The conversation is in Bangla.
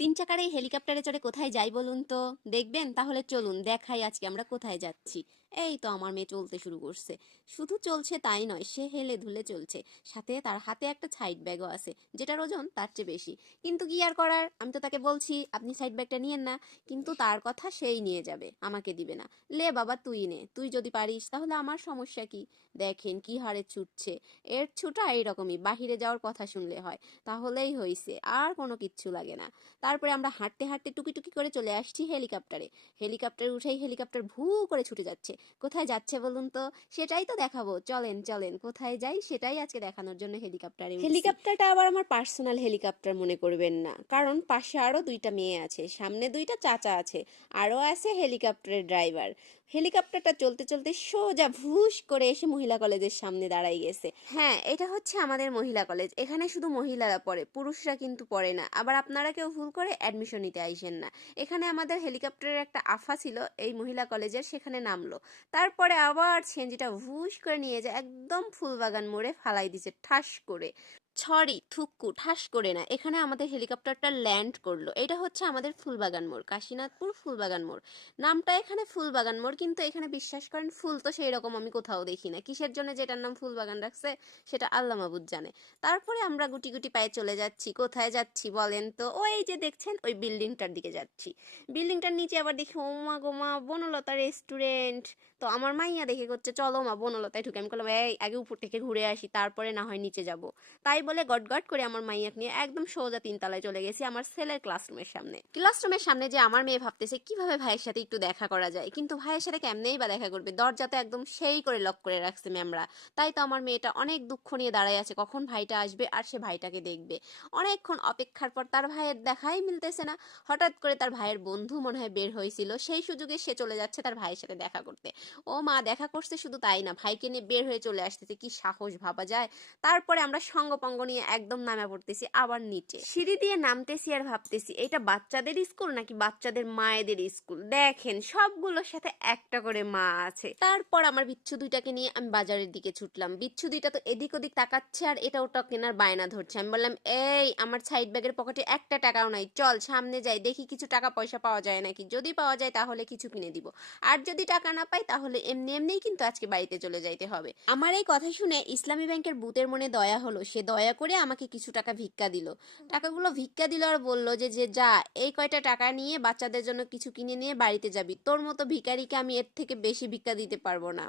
তিন চাকার এই হেলিকপ্টারে চড়ে কোথায় যাই বলুন তো? দেখবেন? তাহলে চলুন দেখাই আজকে আমরা কোথায় যাচ্ছি। এই তো আমার মেয়ে চলতে শুরু করছে। শুধু চলছে তাই নয়, সে হেলে দুলে চলছে। সাথে তার হাতে একটা সাইড ব্যাগও আছে, যেটার ওজন তার চেয়ে বেশি। কিন্তু কি আর করার, আমি তো তাকে বলছি আপনি সাইড ব্যাগটা নিয়েন না, কিন্তু তার কথা সেই নিয়ে যাবে, আমাকে দিবে না। লে বাবা তুই নে, তুই যদি পারিস তাহলে আমার সমস্যা কি? দেখেন কি হারে ছুটছে। এর ছুটা এইরকমই, বাহিরে যাওয়ার কথা শুনলে হয়, তাহলেই হইছে, আর কোনো কিচ্ছু লাগে না। তারপরে আমরা হাঁটতে হাঁটতে টুকি টুকি করে চলে আসছি হেলিকপ্টারে। হেলিকপ্টারে উঠেই হেলিকপ্টার ভু করে ছুটে যাচ্ছে। কোথায় যাচ্ছে বলুন তো? সেটাই তো দেখাবো, চলেন চলেন কোথায় যাই সেটাই আজকে দেখানোর জন্য হেলিকপ্টারে উঠছি। হেলিকপ্টারটা আবার আমার পার্সোনাল হেলিকপ্টার মনে করবেন না, কারণ পাশে আরো দুইটা মেয়ে আছে, সামনে দুইটা চাচা আছে, আরো আছে হেলিকপ্টারের ড্রাইভার। হেলিকপ্টারটা চলতে চলতে সোজা ভুস করে এসে মহিলা কলেজের সামনে দাঁড়াই গেছে। হ্যাঁ, এটা হচ্ছে আমাদের মহিলা কলেজ। এখানে শুধু মহিলারা পড়ে, পুরুষরা কিন্তু পড়ে না। আবার আপনারা কেউ ভুল করে অ্যাডমিশন নিতে আইসেন না। এখানে আমাদের হেলিকপ্টারের একটা আফা ছিল এই মহিলা কলেজের, সেখানে নামলো। তারপরে আবার ছেঞ্জিটা ভুস করে নিয়ে যায় একদম ফুলবাগান মোড়ে ফালাই দিছে ঠাস করে। সরি, থুক্কু, ঠাস করে না, এখানে আমাদের হেলিকপ্টারটা ল্যান্ড করলো। এটা হচ্ছে আমাদের ফুলবাগান মোড়, কাশীনাথপুর ফুলবাগান মোড়। নামটা এখানে ফুলবাগান মোড়, কিন্তু এখানে বিশ্বাস করেন ফুল তো সেই রকম আমি কোথাও দেখি না। কিসের জন্য যেটার নাম ফুলবাগান রাখছে সেটা আল্লাহ মাবুদ জানে। তারপরে আমরা গুটি গুটি পায়ে চলে যাচ্ছি। কোথায় যাচ্ছি বলেন তো? ওই যে দেখছেন ওই বিল্ডিংটার দিকে যাচ্ছি। বিল্ডিংটার নিচে আবার দেখি ওমা গোমা বনলতা রেস্টুরেন্ট। তো আমার মাইয়া দেখে করছে চলো মা বনলতায় ঢুকে। আমি বললাম এই আগে উপর থেকে ঘুরে আসি, তারপরে না হয় নিচে যাব। তাই বলে গট গট করে আমার মাইয়াকে নিয়ে একদম সোজা তিনতলায় চলে গেছি আমার ছেলের ক্লাসরুমের সামনে। ক্লাসরুমের সামনে যে আমার মেয়ে ভাবতেছে কিভাবে ভাইয়ের সাথে একটু দেখা করা যায়, কিন্তু ভাইয়ের সাথে কেমনেই বা দেখা করবে, দরজাতে একদম সেই করে লক করে রাখছে ম্যামরা। তাই তো আমার মেয়েটা অনেক দুঃখ নিয়ে দাঁড়ায় আছে কখন ভাইটা আসবে আর সে ভাইটাকে দেখবে। অনেকক্ষণ অপেক্ষার পর তার ভাইয়ের দেখাই মিলতেছে না। হঠাৎ করে তার ভাইয়ের বন্ধু মনে হয় বের হয়েছিল, সেই সুযোগে সে চলে যাচ্ছে তার ভাইয়ের সাথে দেখা করতে। ও মা, দেখা করছে শুধু তাই না, ভাইকে নিয়ে বের হয়ে চলে আসতেছে, কি সাহস ভাবা যায়। তারপরে আমরা সঙ্গপঙ্গ নিয়ে একদম নামা পড়তেছি আবার নিচে, সিঁড়ি দিয়ে নামতেছি আর ভাবতেছি এটা বাচ্চাদের স্কুল নাকি বাচ্চাদের মায়েদের স্কুল। দেখেন সবগুলোর সাথে একটা করে মা আছে। তারপর আমার বিচ্ছু দুইটাকে নিয়ে আমি বাজারের দিকে ছুটলাম। বিচ্ছু দুইটা তো এদিক ওদিক তাকাচ্ছে আর এটা ওটা কেনার বায়না ধরছে। আমি বললাম এই আমার সাইড ব্যাগের পকেটে একটা টাকাও নাই, চল সামনে যাই দেখি কিছু টাকা পয়সা পাওয়া যায় নাকি, যদি পাওয়া যায় তাহলে কিছু কিনে দিব, আর যদি টাকা না পাই তাহলে এমনি এমনিই কিন্তু আজকে বাড়িতে চলে যাইতে হবে। আমার এই কথা শুনে ইসলামী ব্যাংকের বুতের মনে দয়া হলো, সে দয়া করে আমাকে কিছু টাকা ভিক্ষা দিল। টাকাগুলো ভিক্ষা দিল আর বলল যে যে যা এই কয়টা টাকা নিয়ে বাচ্চাদের জন্য কিছু কিনে নিয়ে বাড়িতে যাবি, তোর মতো ভিখারিকে আমি এর থেকে বেশি ভিক্ষা দিতে পারবো না।